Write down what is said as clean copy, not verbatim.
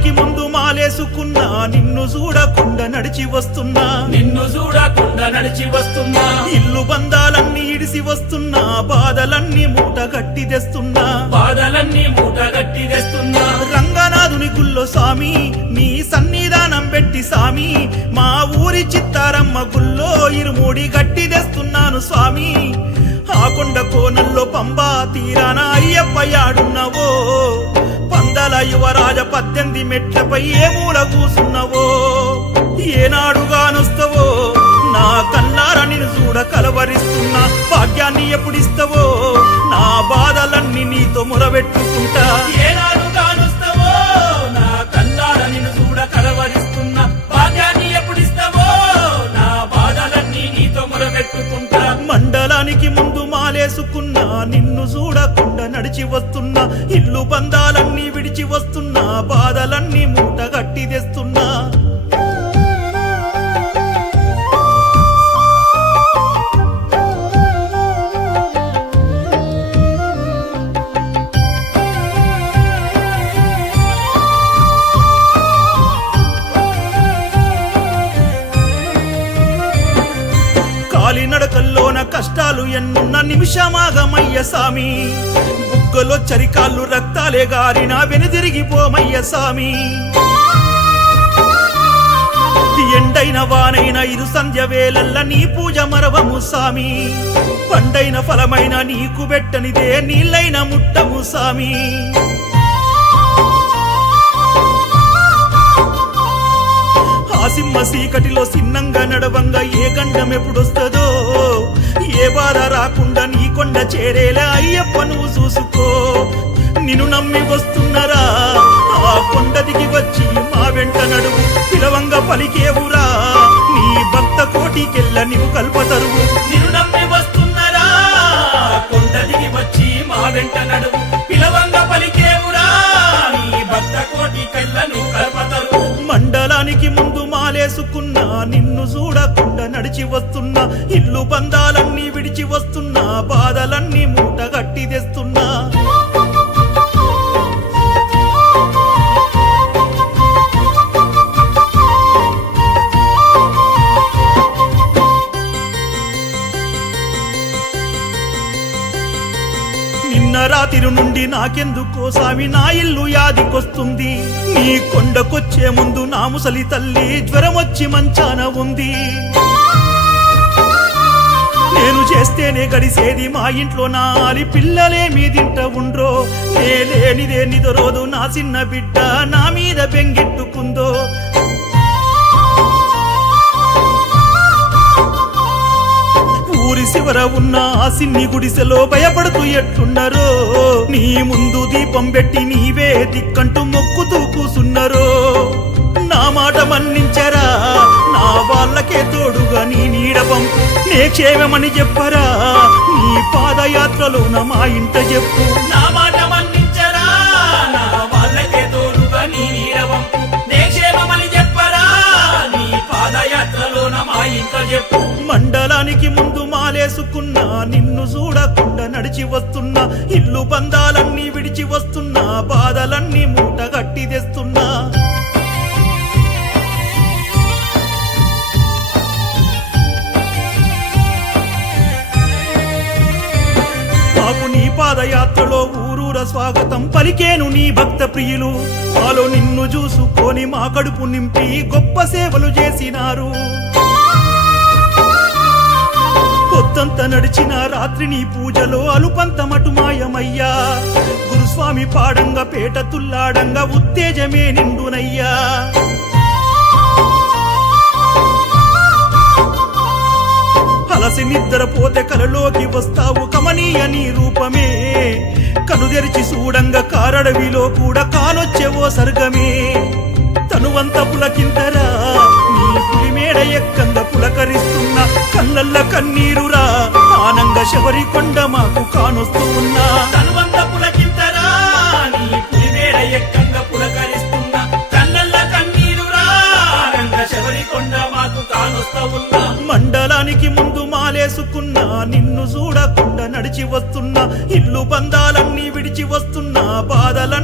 మండలానికి ముందు మాలేసుకున్నా నిన్ను చూడకుండా నడిచి వస్తున్నా ఇల్లు బంధాలన్నీ ఇడిసి వస్తున్నా బాధలన్నీ మూట గట్టి తెస్తున్నా రంగనాథుని గుల్లో స్వామి నీ సన్నిధానం పెట్టి స్వామి మా ఊరి చిత్తారమ్మ గుల్లో ఇరుముడి గట్టి తెస్తున్నాను స్వామి ఆ కొండ కోనల్లో పంబా తీరాన అయ్యప్ప యాడున్నవో పందల యువరాజ 18 మెట్లపై ఏ మూల కూసున్నవో ఏనాడుగానొస్తవో నా కల్లార నిన్ను చూడ కలవరిస్తున్నా భాగ్యాన్ని ఎప్పుడిస్తావో నా బాధలన్నీ నీతో మొరబెట్టుకుంటా ఏనాడుగానొస్తవో నా కల్లార నిన్ను చూడ కలవరిస్తున్నా భాగ్యాన్ని ఎప్పుడిస్తావో నా బాధలన్నీ నీతో మొరబెట్టుకుంటా మండలానికి ముందు మాలేసుకున్నా నిన్ను చూడకుండా నడిచి వస్తున్నా ఇల్లు బంధాలన్నీ విడిచి వస్తున్నా బాధలన్నీ మూట గట్టి తెస్తున్నా కాలినడకల్లోన కష్టాలు ఎన్నున్న నిమిషమాగమయ్య సామి బుగ్గలో చరికాళ్ళు రక్తాలే గారిన వెనుదిరిగిపోమయ్య సామి ఎండైన వానైన ఇరు సంధ్య వేళల్ల నీ పూజ మరవము సామి పండైన ఫలమైన నీకు పెట్టనిదే నీళ్ళైన ముట్టము సామి సింహ సీకటిలో సిన్నంగా నడవంగా ఏ గండం ఎప్పుడొస్తుందో ఏ బాధ రాకుండా నీ కొండ చేరేలా అయ్యప్ప నువ్వు చూసుకో నిన్ను నమ్మి వస్తున్నరా ఆ కొండ దిగి వచ్చి మా వెంట నడువు పిలవంగా పలికేవురా నీ భక్త కోటికెళ్ళ నీవు కల్పతరువు నిన్ను నమ్మి వస్తున్నరా కొండ దిగి వచ్చి మా వెంట నడువు పిలవంగా పలికేవురా నీ భక్త కోటికెళ్ళ నువ్వు కల్పతరువు మండలానికి ముందు మాలేసుకున్నా నిన్ను చూడకుండా నడిచి వస్తున్నా ఇల్లు బంధాలన్నీ విడిచి వస్తున్నా బాధలన్నీ మూట గట్టి తెస్తున్నా నిన్న రాత్రి నుండి నాకెందుకో సామి నా ఇల్లు యాదికొస్తుంది నీ కొండకొచ్చే ముందు నా ముసలి తల్లి జ్వరం వచ్చి మంచాన ఉంది నేను చేస్తేనే గడిసేది మా ఇంట్లో నాలి పిల్లలే మీదింట ఉండ్రో నేలేనిదే నిదరోదు నా చిన్న బిడ్డ నా మీద బెంగెట్టుకుందో ఊరి శివర ఉన్న ఆ సిన్ని గుడిసెలో భయపడుతూ ఎట్లున్నరో నీ ముందు దీపం పెట్టి నీవే దిక్కంటూ మొక్కుతూ కూసున్నరో నా మాట మన్నించరా నా వాళ్ళకే తోడుగా నీ నీడ పంపు నే క్షేమమని చెప్పరా నీ పాదయాత్రలోన మా ఇంట చెప్పు నా మాట మన్నించరా నా వాళ్ళకే తోడుగా నీ నీడ పంపు నే క్షేమమని చెప్పరా నీ పాదయాత్రలోన మా ఇంట చెప్పు మండలానికి ముందు మాలేసుకున్నా నిన్ను చూడకుండా నడిచి వస్తున్నా ఇల్లు బంధాలన్నీ విడిచి వస్తున్నా బాధలన్నీ మూట గట్టి తెస్తున్నా మాకు నీ పాదయాత్రలో ఊరూర స్వాగతం పలికేను నీ భక్త ప్రియులు మాలో నిన్ను చూసుకొని మా కడుపు నింపి గొప్ప సేవలు చేసినారు పొద్దంత నడిచిన రాత్రి నీ పూజలో అలుపంత మటుమాయమయ్యా గురుస్వామి పాడంగా పేట తుల్లాడంగా ఉత్తేజమే నిండునయ్యా అలసి నిద్రపోతే కలలోకి వస్తావు కమనీయ నీ రూపమే కను తెరిచి చూడంగా కారడవిలో కూడా కానొచ్చేవో సర్గమే తనువంత పులకింతరా నీ పులిమేడ ఎక్కంగా పులకరిస్తున్నా కళ్ళల్ల కన్నీరురా ఆనంద శబరి కొండ మాకు కానొస్తూ ఉన్నా తనువంత పులకింతరా నీ పులిమేడ ఎక్కంగా పులకరిస్తున్నా కళ్ళల్ల కన్నీరురా ఆనంద శబరి కొండ మాకు కానొస్తూ ఉన్నా మండలానికి ముందు మాలేసుకున్నా నిన్ను చూడకుండా నడిచి వస్తున్నా ఇల్లు బంధాలన్నీ విడిచి వస్తున్నా బాధల